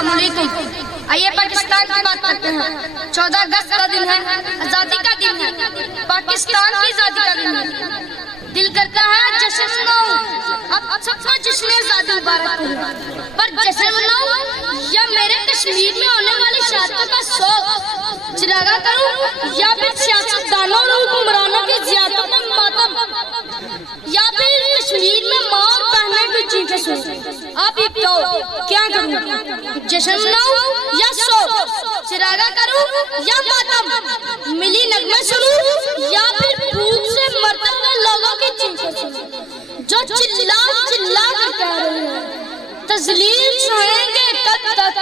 अस्सलामुअलैकुम। आइए पाकिस्तान की बात करते हैं। 14 अगस्त का दिन है, आजादी का दिन है, पाकिस्तान की आजादी का दिन है। दिल करता है जश्न मनाऊं, अब सबको जश्न आजादी मुबारक हो। पर जश्न मनाऊं या मेरे कश्मीर में होने वाली शहादतों का शौक चिरागा करूं, या फिर सियासतदानों और हुक्मरानों की जियादतों पर मातम, या फिर कश्मीर में मां और बहनें की चीखें सुन। आप ही बताओ क्या करूं? जश्न मनाऊं या शौक, चिरागा करूं या मातम, मिली नगमे सुनूं या फिर भूख से मरते हुए लोगों की चीखें सुनूं जो चिल्ला चिल्ला कर कह रहे हैं तजलील सहेंगे कब तक,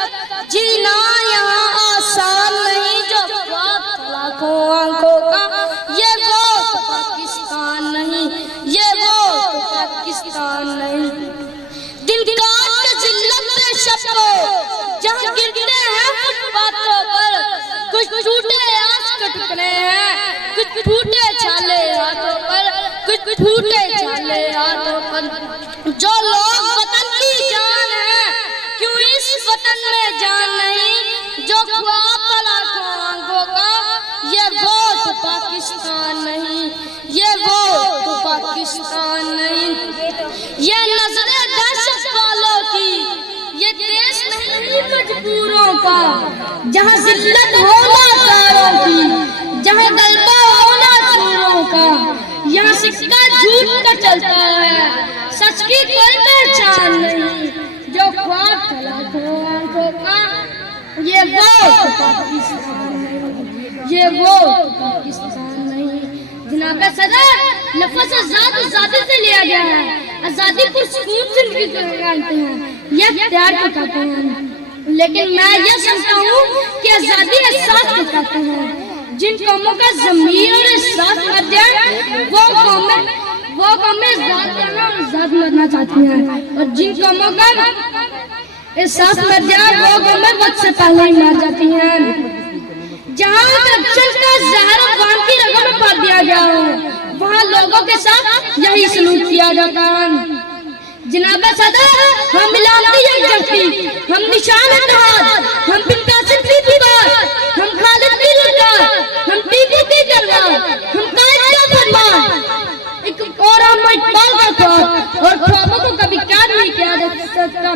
जीना यहाँ आसान नहीं, जो ख्वाब लाखों आंखों का ये वो तो पाकिस्तान नहीं, ये वो तो पाकिस्तान नहीं। दिन काट के जिल्लत से शब्दों जहाँ गिरते हैं फुटपाथों पर, कुछ टूटे आस के टुकड़े हैं, कुछ फूटे छाले हाथों पर, कुछ फूटे छाले हाथों पर। जो लोग वतन की जान है, क्यों इस वतन में जान नहीं, जो ख्वाब लाखों आंखों का ये वो तो पाकिस्तान नहीं, ये वो तो पाकिस्तान नहीं। ये नजरे दहशत वालों की, ये देश नहीं मजबूरों का, जहाँ जिल्लत होना तारों की, जहाँ गलबा होना चोरों का, यहाँ सिक्का झूठ का चलता है, सच की कोई पहचान नहीं, जो ख्वाब लाखों आंखों का ये वो तो पाकिस्तान नहीं, ये वो तो पाकिस्तान नहीं। जनाब सदर, लफ्ज़ आज़ादी से लिया गया है, आजादी पुरसकून जिंदगी जानते हैं, ये इख्तियार को कहते हैं। लेकिन मैं ये समझता हूँ कि आजादी एहसास को कहते हैं। जिन कौमों का ज़मीर और एहसास मर जाए वो कौमें आजाद मरना चाहती हैं, और जिन कौमों का एहसास मर जाए वो कौमें वक्त से पहले ही मर जाती हैं। जहाँ करप्शन का जहर अफवान की रगों में भर दिया गया हो, वहाँ लोगों के साथ यही सलूक किया जाता है। जनाब सदर, हम मिलावटी यकजहती, हम निशान इत्तेहाद, हम बिन कासिम की दीवार, हम खालिद की ललकार, हम टीपू की तलवार, हम कायद का फरमान, और हम इकबाल का ख्वाब, और ख्वाबों को कभी क्या नहीं किया जा सकता।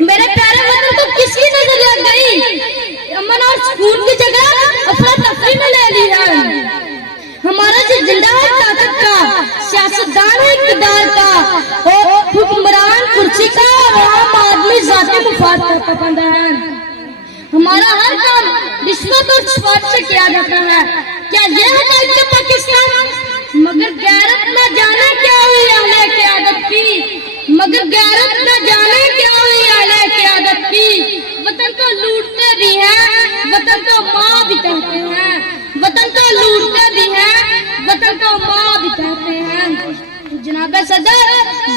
मेरे प्यारे वतन को किसकी नजर लग गई? अमन और सुकून की जगह अफरा तफरी में ले ली है। हमारा जो जिंदा है ताकत का, सियासतदान है इक़्तिदार का, और हुक्मरान कुर्सी का, और आम आदमी ज़ाती मुफाद का पाबंद है। हमारा हर काम रिश्वत और छुआट से किया जाता है। क्या ये है पाकिस्तान? मगर गैरत न जाने क्या हुई आले की आदत की, मगर गैरत न जाने क्या हुई आले की आदत की। वतन को लूटते भी हैं, वतन को माँ भी कहते हैं, वतन को लूटते भी हैं, वतन को माँ भी कहते हैं। जनाब सदर,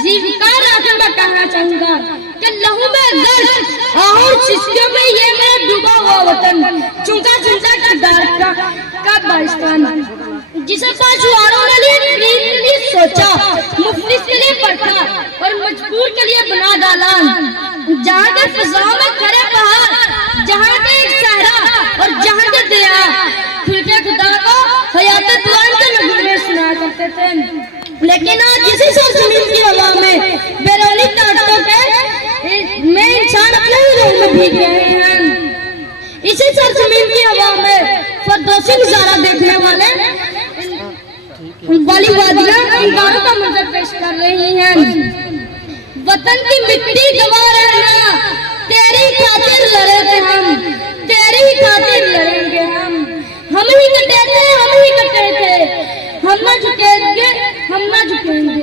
जीवकार आखिर में कहना चाहूँगा कि लहू में गर्द और शिष्यों में ये मेरा डूबा हुआ वतन, चुंका जिंदा किरदार का बाइस्तान, जिसे पांचवारों ने सोचा, मुफ्लिस के लिए पढ़ा और मजबूर के लिए बना डाला। जहाँ के फिजाओं में खड़े पहाड़, जहाँ के एक सहरा और जहाँ के दरिया, खुल के खुदा को हयात कुरान के नगमे में सुना करते थे। लेकिन आज इसी सरजमीन की हवा में बैरूनी ताकतों के में इंसान अपने ही रूह में भीग रहे हैं। इसी सरजमीन की हवा में फरदौसी नजारा देखने वाले वाली वादियां अंगारों का मंजर पेश कर रही हैं। वतन की मिट्टी गवा रहना, तेरी खातिर लड़े थे हम, तेरी खातिर लड़ेंगे हम ही कटे थे, हम ही कटे थे, हम ना झुकेंगे, हम ना झुकेंगे।